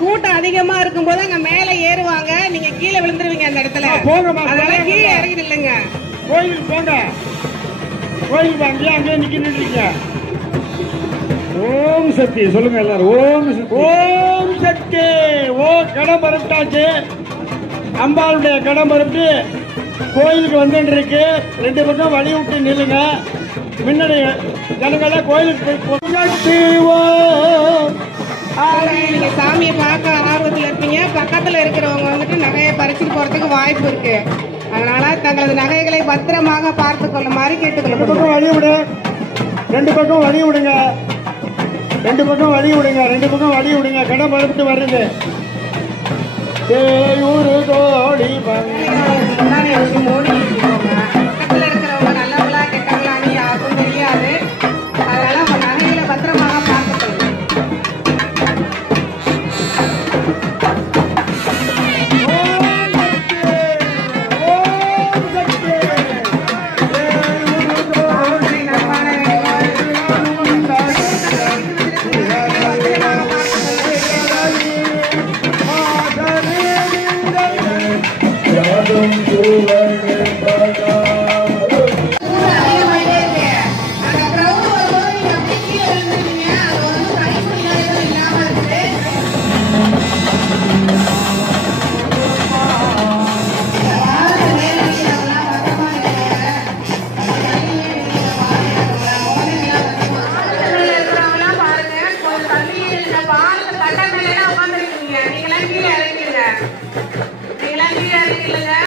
கூட்டம் அதிகமா இருக்கும் போது அங்க மேல ஏறுவாங்க, நீங்க கீழே விழுந்துருவீங்க. அந்த இடத்துல அதெல்லாம் கீழே இறங்கி இல்லைங்க. கோயில் போங்க, கோயில் வாங்க, அங்கே நிக்கிறீங்க. ஓம் சக்தி சொல்லுங்க எல்லாரும். ஓம் சக்தி, ஓம் சக்தி. ஓ கடம் பரப்பிட்டாச்சு, அம்பாளுடைய கடம் பரப்பி கோயிலுக்கு வந்துட்டு இருக்கு. ரெண்டு பக்கம் வழி விட்டு நில்லுங்க. முன்னாடி ஜனங்கள்லாம் கோயிலுக்கு நீங்க சாமியை பார்க்க ஆர்வத்தில் இருப்பீங்க. பக்கத்துல இருக்கிறவங்க வந்துட்டு நகையை பறிச்சுட்டு போறதுக்கு வாய்ப்பு இருக்கு. அதனால தங்களது நகைகளை பத்திரமாக பார்த்து கொள்ளுமாறு கேட்டுக்கொள்ளப்படும். வழி விடு, ரெண்டு பக்கம் வழி விடுங்க, ரெண்டு பக்கம் வழி விடுங்க, ரெண்டு பக்கம் வழி விடுங்க. கடன் பரப்பிட்டு வருது. தேயூரு தோழி முன்னாடி மோடி